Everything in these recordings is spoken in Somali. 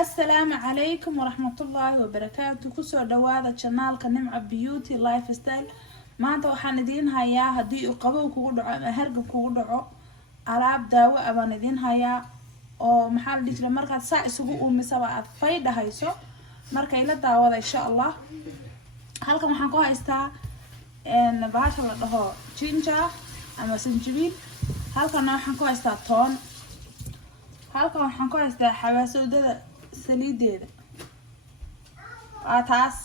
السلام عليكم ورحمة الله وبركاته. كسو دوادا شانالكا نمعة بيوتي لايف ستايل. maanta waxaan idiin hayaa hadii uu qabow kugu dhaco ama hargab kugu dhaco alaab daawo abaan idiin hayaa oo maxaa la dhigay markaad saa isugu uumisaba aad faydahayso markay la daawada insha Allah. halkan waxaan ku haystaa bahasha la dhaho ginger ama sinjibiil. halkan waxaan ku haystaa toon. halkan waxaan ku haystaa xawaasowdada saliideeda taas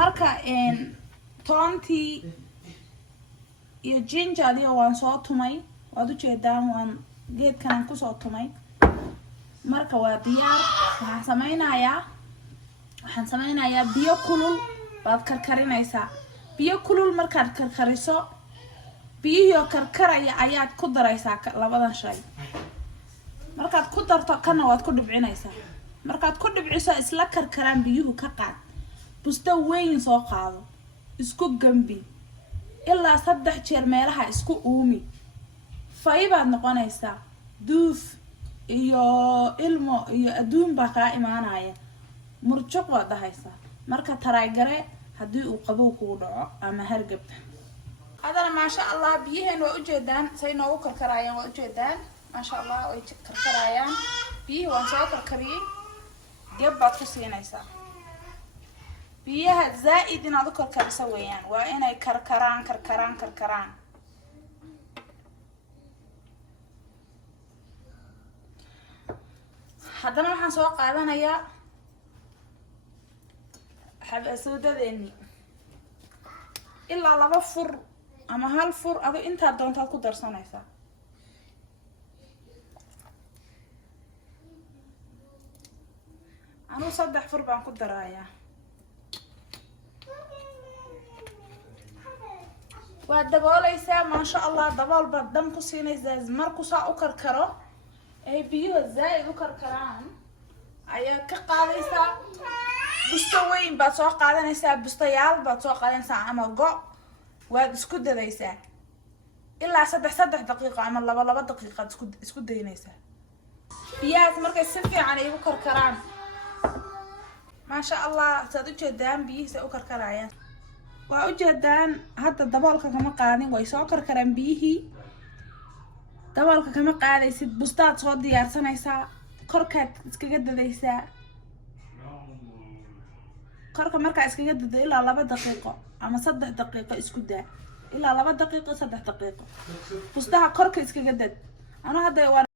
marka toontii iyo gingerdi waan soo tumay waad u jeedaan waan geedkan ku soo tumay marka waa diyaar. waxaan sameynayaa biyo kulul baad karkarinaysaa. biyo kulul markaad karkariso biyihii karkaraya ayaad ku daraysaa labadan shay. markaad ku darto kana waad ku dhibcinaysaa. markaad ku dhibciso isla karkaraan biyuhu ka qaad busto weyn soo qaado isku gambi ilaa 3 jeer meelaha isku uumi faybaad noqonaysaa. duuf iyo ilmo iyo aduun baa ka imaanaya murjuq waad dhahaysaa. marka taraygare hadii uu qabow kugu dhaco ama hargab hadana ma sha Allah biyaheen waa u jeedaan say noogu karkarayaan waa u jeedaan ma sha Allah way karkarayaan biyo waan soo karkariyay gab baad ku siinaysaa. biyaha zaid inaad u karkariso weeyaan waa inay karkaraan haddana waxaan soo qaadanayaa xabaasowdadeeni ilaa 2 fur ama 1 fur adu inta doontaad ku darsanaysaa. anu 3 fur baan ku darayaa. waa dabooleysaa ma sha Allah dabool baad dam ku siinaysaa. markuu saa u karkaro ay biyo zaid u karkaraan ayaa ka qaadaysaa busto weyn baad soo qaadanaysaa. bustayaal baad soo qaadanaysaa ama go waad isku dadaysaa ilaa 3 daqiiqo ama 2 daqiiqo isku daynaysaa. biyahaas markay si fiican ay u karkaraan ma sha Allah saad u jeedaan biyihiisa u karkarayaan waa u jeedaan hadda daboolka kama qaadin way soo karkaraan biyihii. daboolka kama qaadaysid bustaad soo diyaarsanaysaa korkaad iskaga dadaysaa. korka markaa iskaga dado ilaa 2 daqiiqo ama 3 daqiiqo isku daa ilaa 2 daqiiqo 3 daqiiqo bustaha korka iskaga dad. ana hadda